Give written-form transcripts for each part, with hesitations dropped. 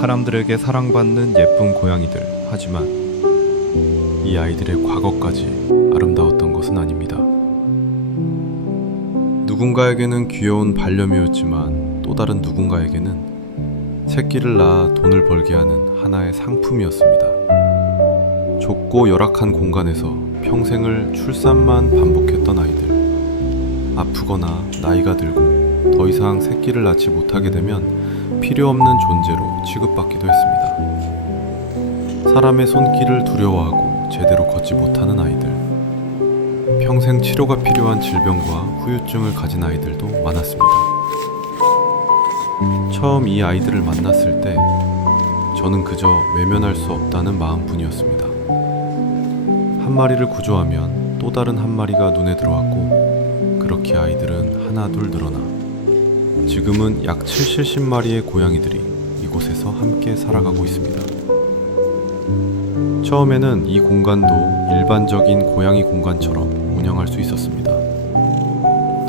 사람들에게 사랑받는 예쁜 고양이들. 하지만 이 아이들의 과거까지 아름다웠던 것은 아닙니다. 누군가에게는 귀여운 반려묘였지만 또 다른 누군가에게는 새끼를 낳아 돈을 벌게 하는 하나의 상품이었습니다. 좁고 열악한 공간에서 평생을 출산만 반복했던 아이들. 아프거나 나이가 들고 더 이상 새끼를 낳지 못하게 되면 필요 없는 존재로 취급받기도 했습니다. 사람의 손길을 두려워하고 제대로 걷지 못하는 아이들. 평생 치료가 필요한 질병과 후유증을 가진 아이들도 많았습니다. 처음 이 아이들을 만났을 때 저는 그저 외면할 수 없다는 마음뿐이었습니다. 한 마리를 구조하면 또 다른 한 마리가 눈에 들어왔고, 그렇게 아이들은 하나 둘 늘어나 지금은 약 70마리의 고양이들이 이곳에서 함께 살아가고 있습니다. 처음에는 이 공간도 일반적인 고양이 공간처럼 운영할 수 있었습니다.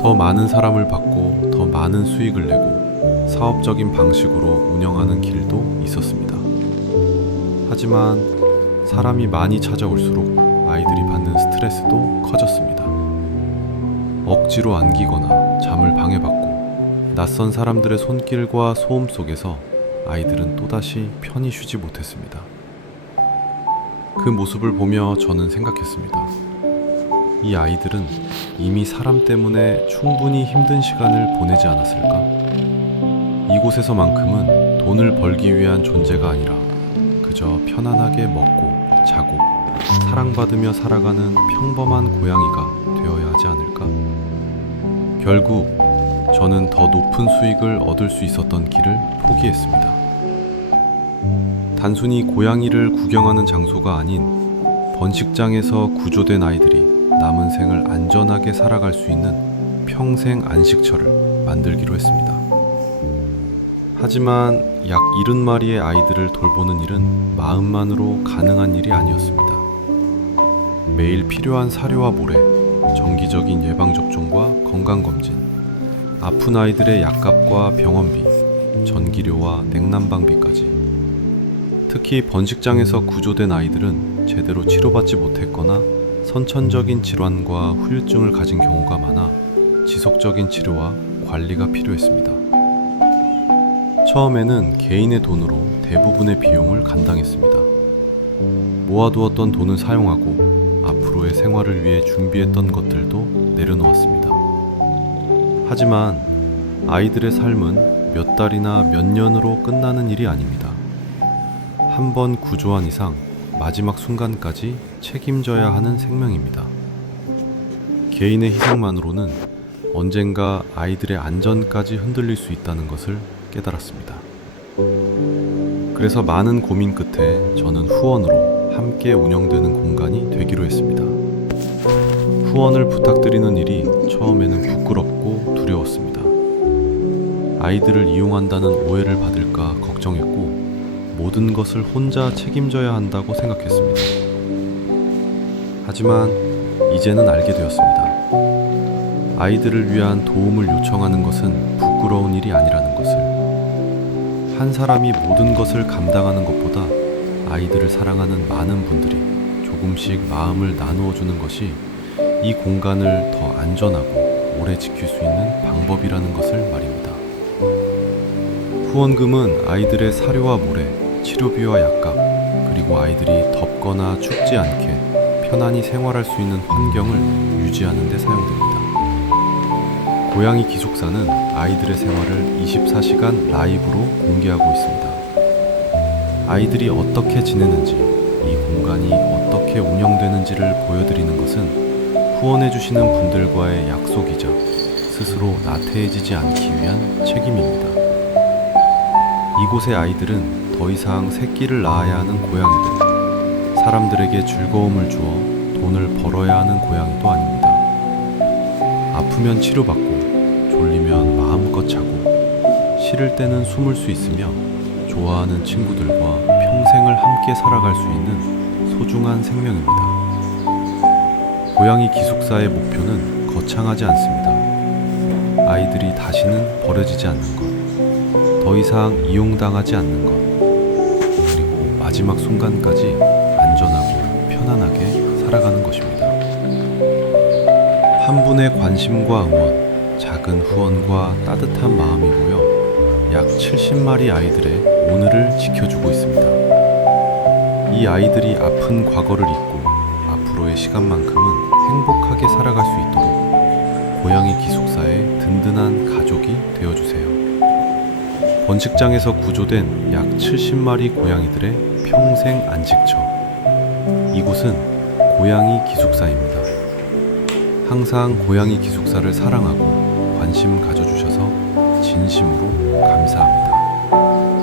더 많은 사람을 받고 더 많은 수익을 내고 사업적인 방식으로 운영하는 길도 있었습니다. 하지만 사람이 많이 찾아올수록 아이들이 받는 스트레스도 커졌습니다. 억지로 안기거나 잠을 방해받고 낯선 사람들의 손길과 소음 속에서 아이들은 또다시 편히 쉬지 못했습니다. 그 모습을 보며 저는 생각했습니다. 이 아이들은 이미 사람 때문에 충분히 힘든 시간을 보내지 않았을까? 이곳에서만큼은 돈을 벌기 위한 존재가 아니라 그저 편안하게 먹고 자고 사랑받으며 살아가는 평범한 고양이가 되어야 하지 않을까? 결국 저는 더 높은 수익을 얻을 수 있었던 길을 포기했습니다. 단순히 고양이를 구경하는 장소가 아닌 번식장에서 구조된 아이들이 남은 생을 안전하게 살아갈 수 있는 평생 안식처를 만들기로 했습니다. 하지만 약 70마리의 아이들을 돌보는 일은 마음만으로 가능한 일이 아니었습니다. 매일 필요한 사료와 모래, 정기적인 예방접종과 건강검진, 아픈 아이들의 약값과 병원비, 전기료와 냉난방비까지. 특히 번식장에서 구조된 아이들은 제대로 치료받지 못했거나 선천적인 질환과 후유증을 가진 경우가 많아 지속적인 치료와 관리가 필요했습니다. 처음에는 개인의 돈으로 대부분의 비용을 감당했습니다. 모아두었던 돈을 사용하고 앞으로의 생활을 위해 준비했던 것들도 내려놓았습니다. 하지만 아이들의 삶은 몇 달이나 몇 년으로 끝나는 일이 아닙니다. 한 번 구조한 이상 마지막 순간까지 책임져야 하는 생명입니다. 개인의 희생만으로는 언젠가 아이들의 안전까지 흔들릴 수 있다는 것을 깨달았습니다. 그래서 많은 고민 끝에 저는 후원으로 함께 운영되는 공간이 되기로 했습니다. 후원을 부탁드리는 일이 처음에는 부끄럽고 두려웠습니다. 아이들을 이용한다는 오해를 받을까 걱정했고, 모든 것을 혼자 책임져야 한다고 생각했습니다. 하지만 이제는 알게 되었습니다. 아이들을 위한 도움을 요청하는 것은 부끄러운 일이 아니라는 것을. 한 사람이 모든 것을 감당하는 것보다 아이들을 사랑하는 많은 분들이 조금씩 마음을 나누어 주는 것이 이 공간을 더 안전하고 오래 지킬 수 있는 방법이라는 것을 말입니다. 후원금은 아이들의 사료와 모래, 치료비와 약값, 그리고 아이들이 덥거나 춥지 않게 편안히 생활할 수 있는 환경을 유지하는 데 사용됩니다. 고양이 기숙사는 아이들의 생활을 24시간 라이브로 공개하고 있습니다. 아이들이 어떻게 지내는지, 이 공간이 어떻게 운영되는지를 보여드리는 것은 후원해주시는 분들과의 약속이자 스스로 나태해지지 않기 위한 책임입니다. 이곳의 아이들은 더 이상 새끼를 낳아야 하는 고양이들, 사람들에게 즐거움을 주어 돈을 벌어야 하는 고양이도 아닙니다. 아프면 치료받고, 졸리면 마음껏 자고, 싫을 때는 숨을 수 있으며 좋아하는 친구들과 평생을 함께 살아갈 수 있는 소중한 생명입니다. 고양이 기숙사의 목표는 거창하지 않습니다. 아이들이 다시는 버려지지 않는 것, 더 이상 이용당하지 않는 것, 마지막 순간까지 안전하고 편안하게 살아가는 것입니다. 한 분의 관심과 응원, 작은 후원과 따뜻한 마음이 모여 약 70마리 아이들의 오늘을 지켜주고 있습니다. 이 아이들이 아픈 과거를 잊고 앞으로의 시간만큼은 행복하게 살아갈 수 있도록 고양이 기숙사의 든든한 가족이 되어주세요. 번식장에서 구조된 약 70마리 고양이들의 평생 안식처. 이곳은 고양이 기숙사입니다. 항상 고양이 기숙사를 사랑하고 관심 가져주셔서 진심으로 감사합니다.